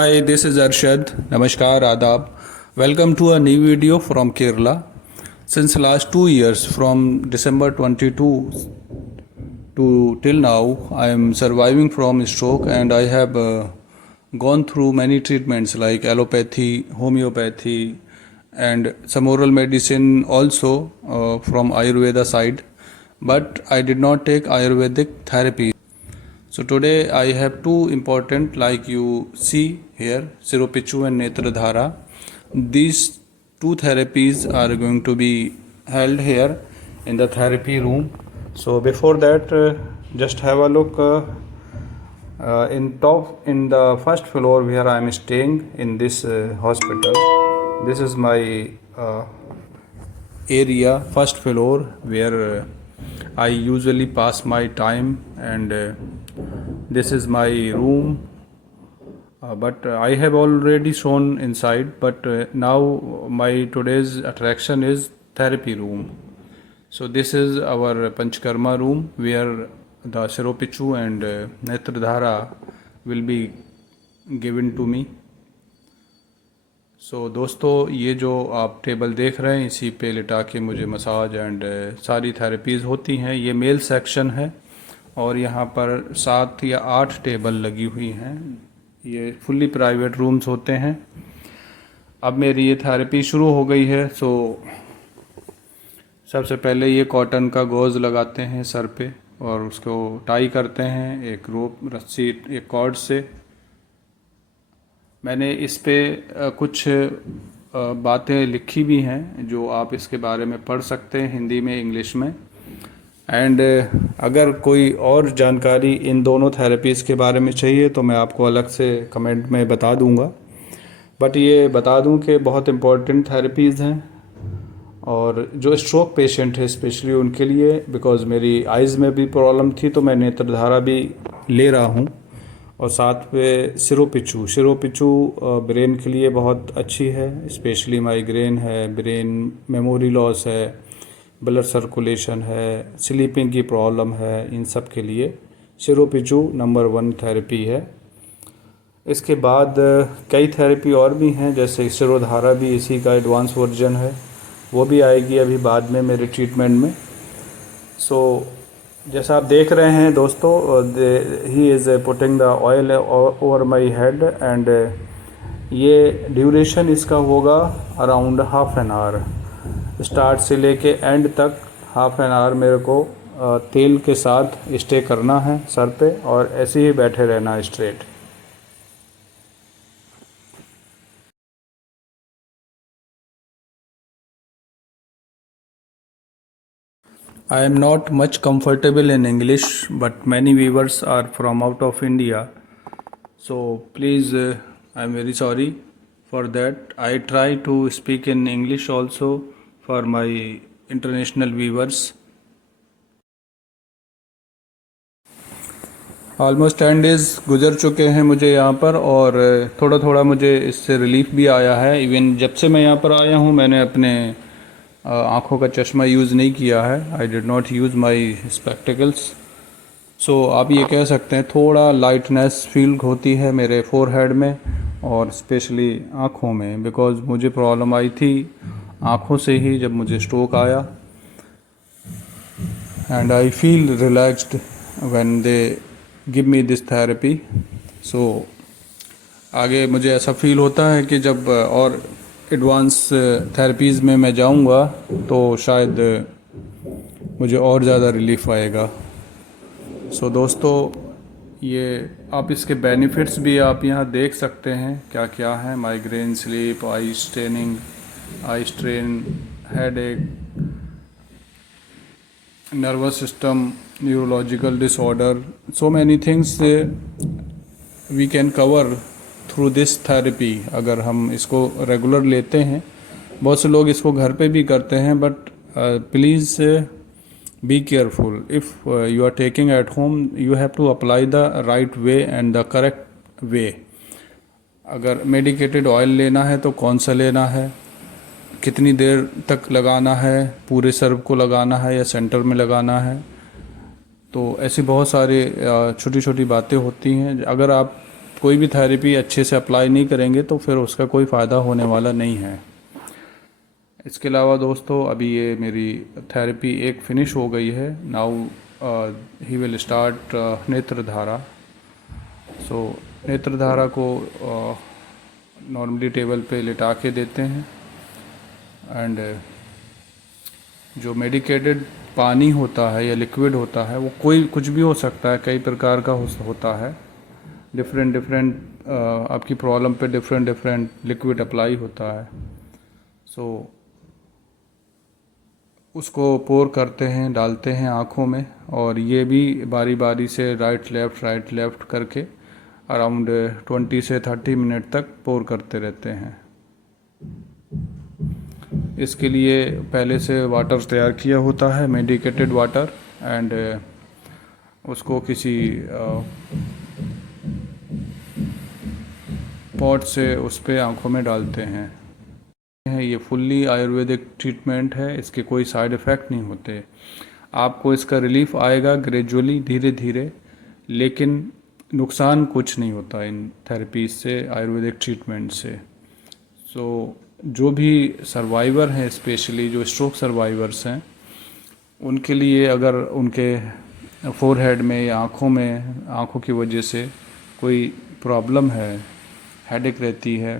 Hi, this is Arshad. Namaskar, Adab. Welcome to a new video from Kerala. Since last 2 years, from December 22 to till now, I am surviving from stroke and I have gone through many treatments like allopathy, homeopathy, and some oral medicine also from Ayurveda side. But I did not take Ayurvedic therapy. So today I have two important, like you see here, Siropichu and Netradhara. These two therapies are going to be held here in the therapy room. So before that, just have a look in the first floor where I am staying in this hospital. This is my area, first floor, where I usually pass my time, and this is my room. But I have already shown inside, but now my today's attraction is therapy room. So this is our Panchkarma room where the Siropichu and Netradhara will be given to me. सो दोस्तों, ये जो आप table देख रहे हैं, इसी पे लिटा के मुझे मसाज एंड सारी थेरेपीज़ होती हैं। ये मेल सेक्शन है और यहाँ पर 7 या 8 टेबल लगी हुई हैं। ये फुल्ली प्राइवेट रूम्स होते हैं। अब मेरी ये थेरेपी शुरू हो गई है। सो सबसे पहले ये कॉटन का गॉज लगाते हैं सर पे और उसको टाई करते हैं एक रोप रस्सी एक कॉर्ड से। मैंने इस पे कुछ बातें लिखी भी हैं जो आप इसके बारे में पढ़ सकते हैं हिंदी में, इंग्लिश में। एंड अगर कोई और जानकारी इन दोनों थेरेपीज़ के बारे में चाहिए तो मैं आपको अलग से कमेंट में बता दूंगा। बट ये बता दूं कि बहुत इम्पोर्टेंट थेरेपीज़ हैं और जो स्ट्रोक पेशेंट है स्पेशली उनके लिए, बिकॉज़ मेरी आइज़ में भी प्रॉब्लम थी तो मैं नेत्रधारा भी ले रहा हूँ। और साथ पे सिरोपिचू ब्रेन के लिए बहुत अच्छी है, स्पेशली माइग्रेन है, ब्रेन मेमोरी लॉस है, ब्लड सर्कुलेशन है, स्लीपिंग की प्रॉब्लम है, इन सब के लिए सिरोपिचू नंबर 1 थेरेपी है। इसके बाद कई थेरेपी और भी हैं, जैसे सिरोधारा भी इसी का एडवांस वर्जन है, वो भी आएगी अभी बाद में मेरे ट्रीटमेंट में। सो जैसा आप देख रहे हैं दोस्तों, he is putting the oil over my head and ये ड्यूरेशन इसका होगा around half an hour. Start से लेके एंड तक हाफ एन आवर मेरे को तेल के साथ स्टे करना है सर पे और ऐसे ही बैठे रहना है straight. I am not much comfortable in English, but many viewers are from out of India. So please, I am very sorry for that. I try to speak in English also for my international viewers. Almost 10 days गुजर चुके हैं मुझे यहाँ पर और थोड़ा थोड़ा मुझे इससे रिलीफ भी आया है। इवन जब से मैं यहाँ पर आया हूँ मैंने अपने आँखों का चश्मा यूज़ नहीं किया है। I did not use my spectacles. So आप ये कह सकते हैं थोड़ा लाइटनेस फील होती है मेरे फोरहेड में और स्पेशली आँखों में, बिकॉज़ मुझे प्रॉब्लम आई थी आँखों से ही जब मुझे स्ट्रोक आया। And I feel relaxed when they give me this therapy. So आगे मुझे ऐसा फील होता है कि जब और एडवांस थेरेपीज़ में मैं जाऊंगा तो शायद मुझे और ज़्यादा रिलीफ आएगा। सो दोस्तों, ये आप इसके बेनिफिट्स भी आप यहाँ देख सकते हैं क्या क्या है। Migraine, sleep, eye strain, headache, nervous system, neurological disorder, so many things we can cover through this therapy अगर हम इसको रेगुलर लेते हैं। बहुत से लोग इसको घर पे भी करते हैं, but please be careful. If you are taking at home you have to apply the right way and the correct way. अगर मेडिकेटेड ऑयल लेना है तो कौन सा लेना है, कितनी देर तक लगाना है, पूरे सर को लगाना है या सेंटर में लगाना है, तो ऐसी बहुत सारी छोटी छोटी बातें होती हैं। अगर आप कोई भी थेरेपी अच्छे से अप्लाई नहीं करेंगे तो फिर उसका कोई फ़ायदा होने वाला नहीं है। इसके अलावा दोस्तों अभी ये मेरी थेरेपी एक फ़िनिश हो गई है। Now he will start Netradhara. So Netradhara को नॉर्मली टेबल पे लिटा के देते हैं एंड जो मेडिकेटेड पानी होता है या लिक्विड होता है वो कोई कुछ भी हो सकता है, कई प्रकार का होता है। डिफरेंट आपकी प्रॉब्लम पे डिफरेंट लिक्विड अप्लाई होता है। सो उसको पोर करते हैं, डालते हैं आँखों में, और ये भी बारी बारी से राइट लेफ़्ट करके अराउंड 20 से 30 मिनट तक पोर करते रहते हैं। इसके लिए पहले से वाटर तैयार किया होता है, मेडिकेटेड वाटर, एंड उसको किसी पॉट से उस पर आँखों में डालते हैं। ये फुल्ली आयुर्वेदिक ट्रीटमेंट है, इसके कोई साइड इफ़ेक्ट नहीं होते। आपको इसका रिलीफ आएगा ग्रेजुअली, धीरे धीरे, लेकिन नुकसान कुछ नहीं होता इन थेरेपीज से, आयुर्वेदिक ट्रीटमेंट से। सो जो भी सर्वाइवर हैं, स्पेशली जो स्ट्रोक सर्वाइवर्स हैं, उनके लिए अगर उनके फोरहेड में या आँखों की वजह से कोई प्रॉब्लम है, हेडेक रहती है,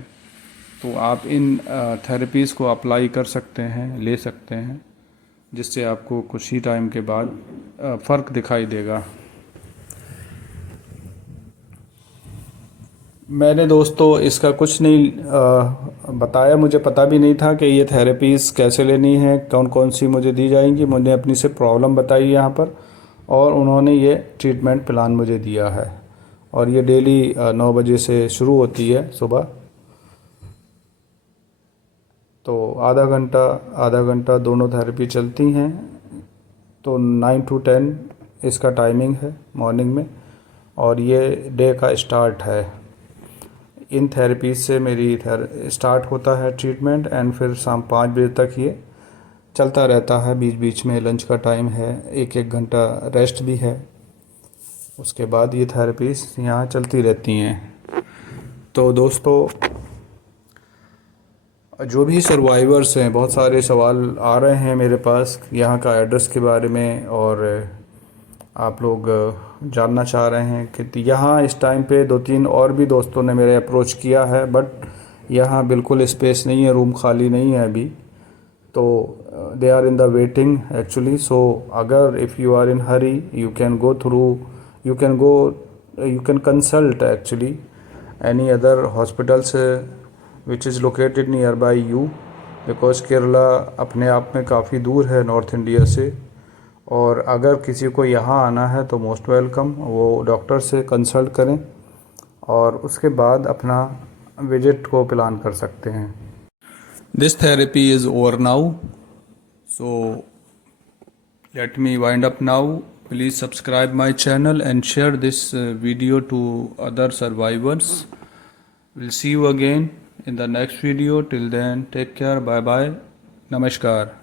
तो आप इन थेरेपीज़ को अप्लाई कर सकते हैं, ले सकते हैं, जिससे आपको कुछ ही टाइम के बाद फ़र्क दिखाई देगा। मैंने दोस्तों इसका कुछ नहीं बताया, मुझे पता भी नहीं था कि ये थेरेपीज़ कैसे लेनी है, कौन कौन सी मुझे दी जाएंगी। मुझे अपनी से प्रॉब्लम बताई यहाँ पर, और उन्होंने ये ट्रीटमेंट प्लान मुझे दिया है, और ये डेली 9 बजे से शुरू होती है सुबह। तो आधा घंटा दोनों थेरेपी चलती हैं। तो 9 to 10 इसका टाइमिंग है मॉर्निंग में, और ये डे का स्टार्ट है। इन थेरेपीज से मेरी स्टार्ट होता है ट्रीटमेंट, एंड फिर शाम 5 बजे तक ये चलता रहता है। बीच बीच में लंच का टाइम है, एक घंटा रेस्ट भी है। उसके बाद ये थेरेपीज यहाँ चलती रहती हैं। तो दोस्तों, जो भी सर्वाइवर्स हैं, बहुत सारे सवाल आ रहे हैं मेरे पास यहाँ का एड्रेस के बारे में, और आप लोग जानना चाह रहे हैं कि यहाँ इस टाइम पे 2-3 और भी दोस्तों ने मेरे अप्रोच किया है, बट यहाँ बिल्कुल स्पेस नहीं है, रूम खाली नहीं है अभी। तो they are in the waiting actually. So अगर if you are in hurry, you can consult actually any other hospitals which is located nearby you, because Kerala अपने आप में काफ़ी दूर है नॉर्थ इंडिया से। और अगर किसी को यहाँ आना है तो मोस्ट वेलकम, वो डॉक्टर से कंसल्ट करें और उसके बाद अपना विजिट को प्लान कर सकते हैं। This therapy is over now, so let me wind up now. Please subscribe my channel and share this video to other survivors. We'll see you again in the next video. Till then, take care. Bye bye. Namaskar.